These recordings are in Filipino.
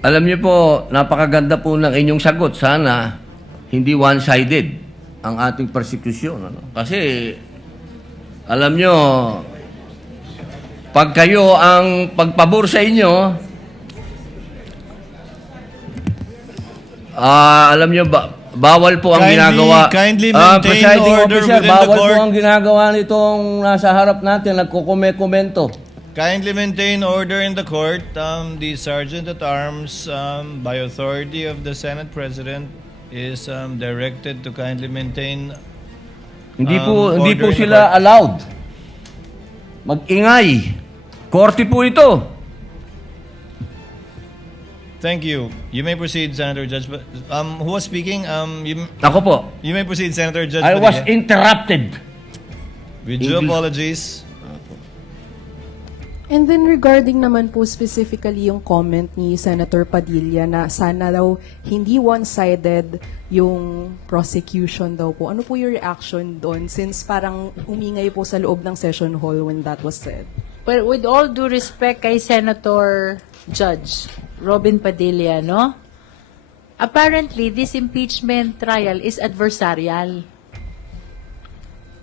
Alam niyo po, napakaganda po ng inyong sagot. Sana hindi one-sided ang ating persecution. Ano? Kasi, alam niyo, pag kayo ang pagpabor sa inyo, alam niyo, bawal po ang ginagawa. Kindly maintain Presiding order officer, within the bawal po court. ang ginagawa nitong nasa harap natin, nagkukomento. Kindly maintain order in the court. The Sergeant at Arms, by authority of the Senate President, is directed to kindly maintain Hindi po order in the sila court. allowed mag-ingay. Korte po ito. Thank you. You may proceed, Senator Judge. Who was speaking? Ako po, You may proceed, Senator Judge. I was Padilla. interrupted. With due English. apologies. And then regarding naman po specifically yung comment ni Senator Padilla na sana daw hindi one-sided yung prosecution daw po. Ano po yung reaction doon since parang umingay po sa loob ng session hall when that was said? Well, with all due respect kay Senator Judge Robin Padilla, no? Apparently, this impeachment trial is adversarial.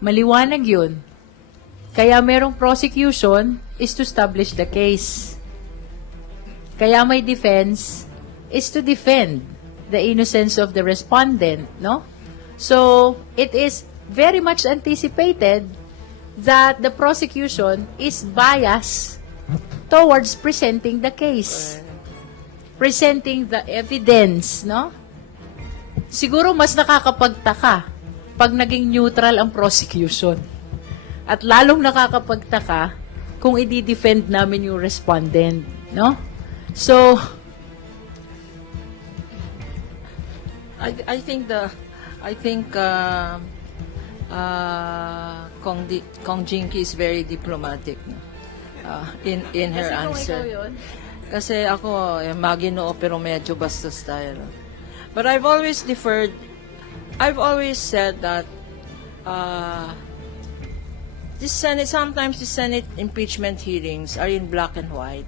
Maliwanag yun. Kaya merong prosecution is to establish the case. Kaya may defense is to defend the innocence of the respondent, no? So, it is very much anticipated that the prosecution is biased towards presenting the case. Presenting the evidence, no? Siguro mas nakakapagtaka pag naging neutral ang prosecution. At lalong nakakapagtaka kung i-defend namin yung respondent, no? So, I think Kong Jinky is very diplomatic, no? In her answer. Kasi ako, maginoo pero medyo bastos tayo. No? But I've always said that sometimes the Senate impeachment hearings are in black and white.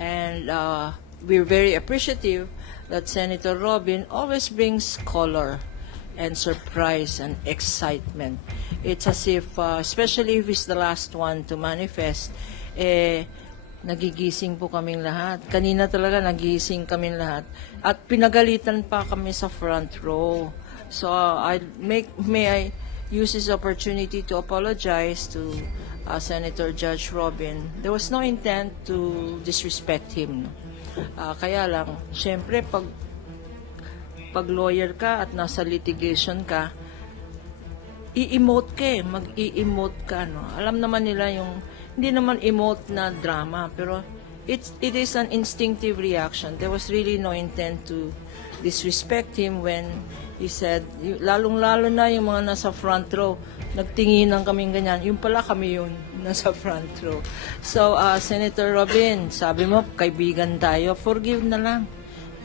And we're very appreciative that Senator Robin always brings color and surprise and excitement. It's as if, especially if he's the last one to manifest, nagigising po kaming lahat. Kanina talaga nagigising kaming lahat. At pinagalitan pa kami sa front row. So, may I use this opportunity to apologize to Senator Judge Robin. There was no intent to disrespect him. Kaya lang, syempre, pag lawyer ka at nasa litigation ka, i-emote ka mag-i-emote ka, no? Alam naman nila yung, hindi naman emote na drama, pero it is an instinctive reaction. There was really no intent to disrespect him when he said, lalong-lalo na yung mga nasa front row, nagtinginan kaming ganyan, yung pala kami yun, nasa front row. So, Senator Robin, sabi mo, kaibigan tayo, forgive na lang.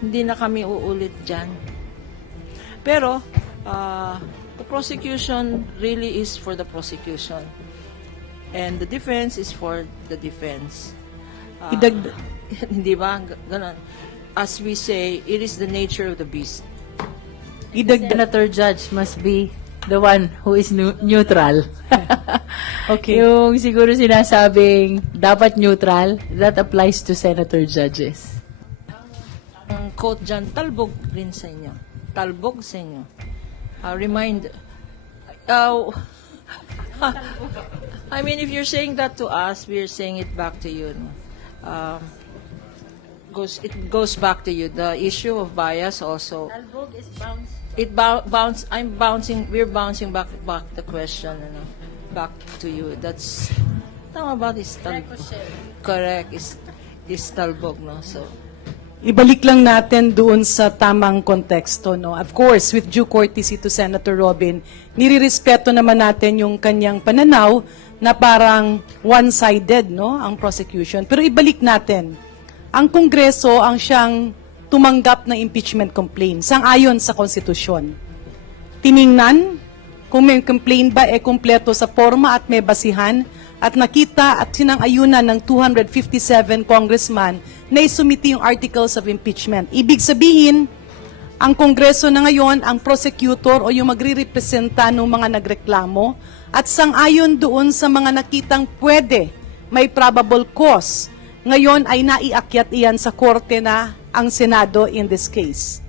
Hindi na kami uulit dyan. Pero, the prosecution really is for the prosecution. And the defense is for the defense. Hindi ba? Ganon. As we say, it is the nature of the beast. Senator Judge must be the one who is neutral. Okay. Yung siguro sinasabing dapat neutral, that applies to Senator Judges. Ang quote dyan, talbog rin sa inyo. Talbog sa inyo. I mean, if you're saying that to us, we're saying it back to you. No? It goes back to you. The issue of bias also. We're bouncing back the question, back to you. That's tama ba is talbog? Correct, is talbog, no? So, Ibalik lang natin doon sa tamang konteksto, no? Of course, with due courtesy to Senator Robin, nirirespeto naman natin yung kanyang pananaw na parang one-sided, no, ang prosecution. Pero ibalik natin, ang Kongreso ang siyang tumanggap ng impeachment complaint sang-ayon sa konstitusyon. Tiningnan kung may complaint ba kumpleto sa forma at may basihan at nakita at sinang-ayunan ng 257 congressman na isumiti yung articles of impeachment. Ibig sabihin, ang Kongreso na ngayon, ang prosecutor o yung magre-representa ng mga nagreklamo at sang-ayon doon sa mga nakitang pwede, may probable cause. Ngayon ay naiakyat iyan sa korte na ang Senado in this case.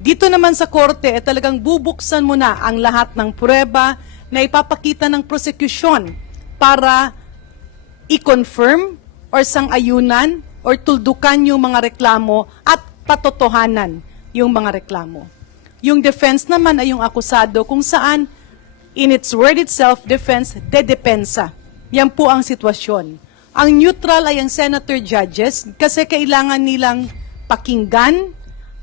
Dito naman sa korte, talagang bubuksan mo na ang lahat ng pruweba na ipapakita ng prosecution para i-confirm or sang-ayunan or tuldukan yung mga reklamo at patotohanan yung mga reklamo. Yung defense naman ay yung akusado kung saan, in its word itself, defense, dedepensa. Yan po ang sitwasyon. Ang neutral ay ang senator judges kasi kailangan nilang pakinggan,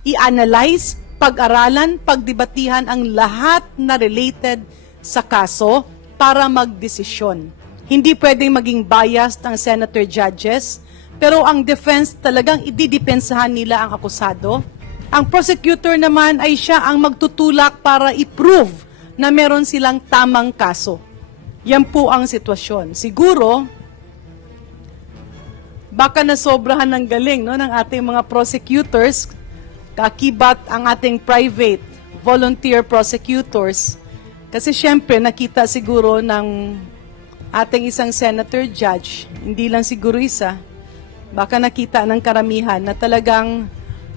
i-analyze, pag-aralan, pagdebatihan ang lahat na related sa kaso para magdesisyon. Hindi pwedeng maging biased ang senator judges, pero ang defense talagang ididepensahan nila ang akusado. Ang prosecutor naman ay siya ang magtutulak para i-prove na meron silang tamang kaso. Yan po ang sitwasyon. Siguro, baka nasobrahan ng galing no, ng ating mga prosecutors, kakibat ang ating private volunteer prosecutors. Kasi syempre, nakita siguro ng ating isang senator judge, hindi lang siguro isa, baka nakita ng karamihan na talagang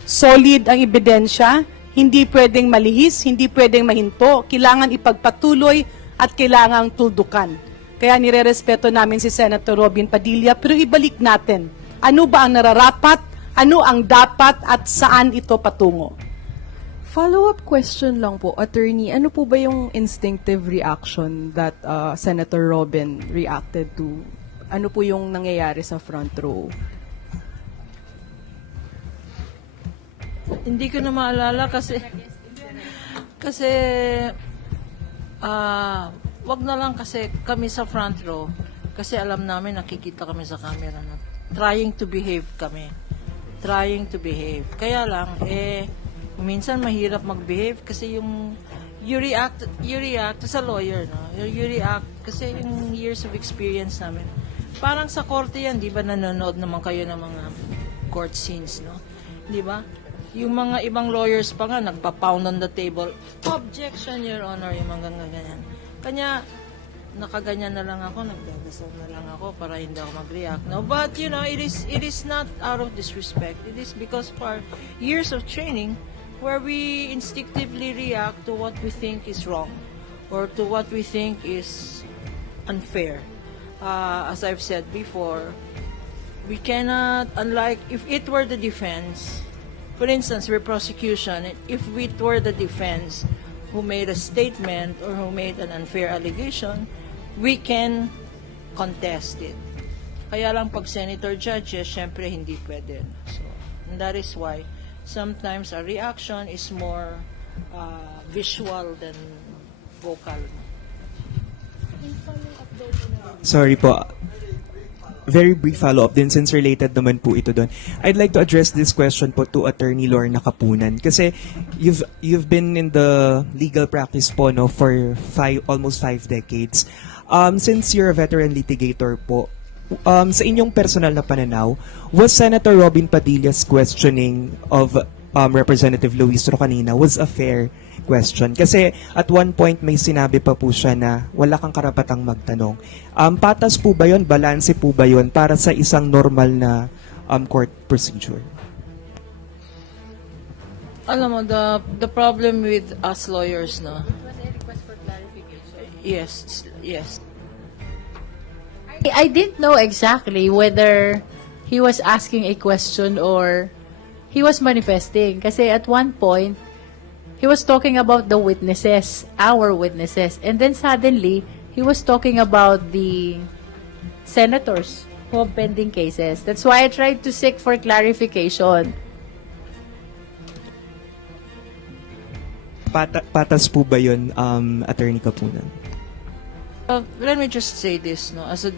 solid ang ebidensya, hindi pwedeng malihis, hindi pwedeng mahinto, kailangan ipagpatuloy at kailangang tuldukan. Kaya nirerespeto namin si Senator Robin Padilla, pero ibalik natin, ano ba ang nararapat, ano ang dapat at saan ito patungo? Follow-up question lang po, attorney, ano po ba yung instinctive reaction that Senator Robin reacted to? Ano po yung nangyayari sa front row? Hindi ko na maalala kasi wag na lang kasi kami sa front row kasi alam namin nakikita kami sa camera na trying to behave kami. Trying to behave. Kaya lang minsan mahirap mag-behave kasi you react as a lawyer, no? You react kasi yung years of experience namin. Parang sa korte yan, di ba nanonood naman kayo ng mga court scenes, no? Di ba? Yung mga ibang lawyers pa nga, nagpa-pound on the table. Objection, Your Honor, yung mga ganyan. Kanya, nakaganyan na lang ako, nagdadasal na lang ako para hindi ako mag-react. No? But, you know, it is not out of disrespect. It is because of our years of training where we instinctively react to what we think is wrong or to what we think is unfair. As I've said before, we cannot, unlike, if it were the defense, for instance, we're prosecution, if it were the defense who made a statement or who made an unfair allegation, we can contest it. Kaya lang pag senator judges, syempre hindi pwede. So, and that is why sometimes a reaction is more visual than vocal. Sorry po. Very brief follow-up din since related naman po ito doon. I'd like to address this question po to Attorney Lorna Kapunan kasi you've been in the legal practice po no for almost 5 decades. Since you're a veteran litigator po, sa inyong personal na pananaw, was Senator Robin Padilla's questioning of Representative Luis Rocanina was a fair question? Kasi at one point may sinabi pa po siya na wala kang karapatang magtanong. Patas po ba yun? Balanse po ba yun para sa isang normal na court procedure? Alam mo, the problem with us lawyers, no? Was a request for clarification. Yes. I didn't know exactly whether he was asking a question or he was manifesting. Kasi at one point, he was talking about the witnesses, our witnesses. And then suddenly, he was talking about the senators who have pending cases. That's why I tried to seek for clarification. Patas po ba yun, Attorney Kapunan? Let me just say this, no, as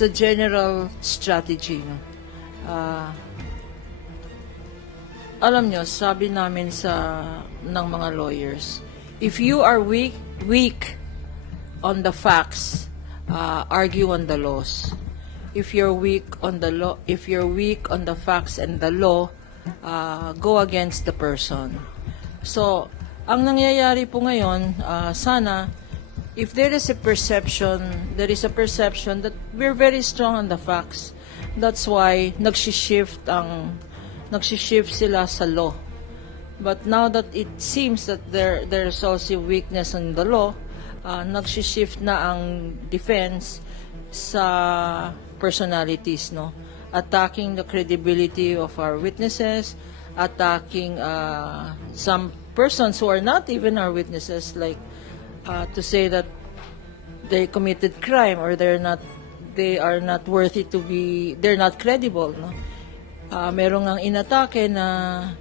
a general strategy, no. Alam nyo, sabi namin ng mga lawyers, if you are weak on the facts, argue on the laws. If you're weak on the law, if you're weak on the facts and the law, go against the person. So, ang nangyayari po ngayon, sana, if there is a perception that we're very strong on the facts. That's why nagsishift sila sa law. But now that it seems that there's also weakness in the law, nagsishift na ang defense sa personalities, no? Attacking the credibility of our witnesses, attacking some persons who are not even our witnesses, like to say that they committed crime or they are not worthy to be, they're not credible, no? Merong ang inatake na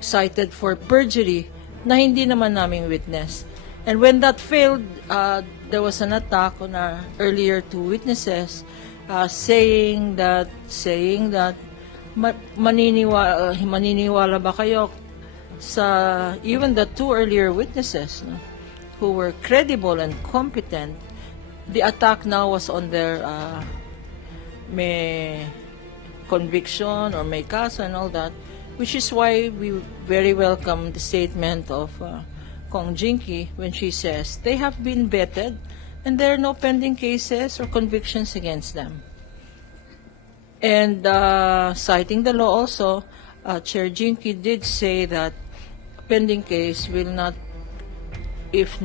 cited for perjury na hindi naman naming witness. And when that failed, there was an attack on our earlier two witnesses, saying that maniniwala ba kayo sa even the two earlier witnesses, no, who were credible and competent. The attack now was on their may conviction or may kaso and all that, which is why we very welcome the statement of Kong Jinky when she says they have been vetted and there are no pending cases or convictions against them. And citing the law also, Chair Jinky did say that pending case will not, if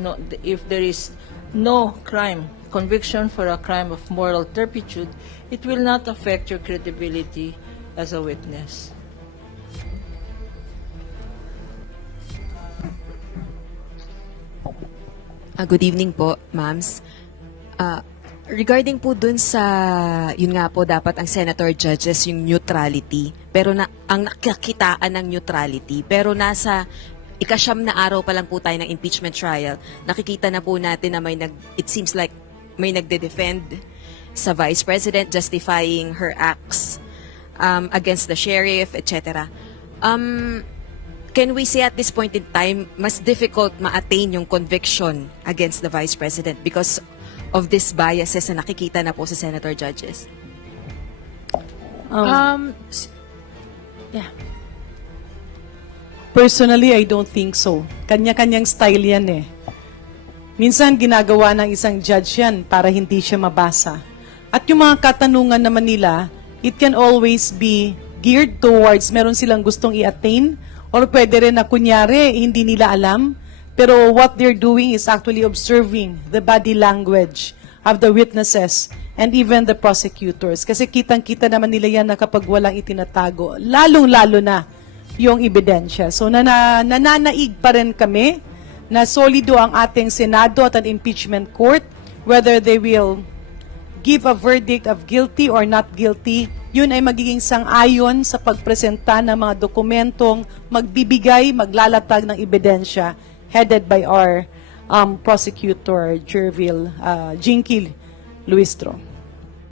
there is no crime, conviction for a crime of moral turpitude, it will not affect your credibility as a witness. Good evening po, ma'ams. Regarding po dun sa, yun nga po, dapat ang senator judges yung neutrality, pero ang nakakitaan ng neutrality, pero nasa ikasyam na araw pa lang po tayo ng impeachment trial, nakikita na po natin na it seems like may nagde-defend sa Vice President justifying her acts against the sheriff, etc. Can we say at this point in time, mas difficult ma-attain yung conviction against the Vice President because of these biases na nakikita na po sa senator judges? Yeah. Personally, I don't think so. Kanya-kanyang style yan eh. Minsan ginagawa ng isang judge yan para hindi siya mabasa. At yung mga katanungan naman nila, it can always be geared towards meron silang gustong i-attain or pwede rin na kunyari hindi nila alam. Pero what they're doing is actually observing the body language of the witnesses and even the prosecutors. Kasi kitang-kita naman nila yan na kapag walang itinatago, lalong-lalo na yung ebidensya. So nananaig pa rin kami na solido ang ating Senado at ang impeachment court, whether they will give a verdict of guilty or not guilty, yun ay magiging sang-ayon sa pagpresenta ng mga dokumentong magbibigay, maglalatag ng ebidensya headed by our prosecutor, Jervil Jinky Luistro.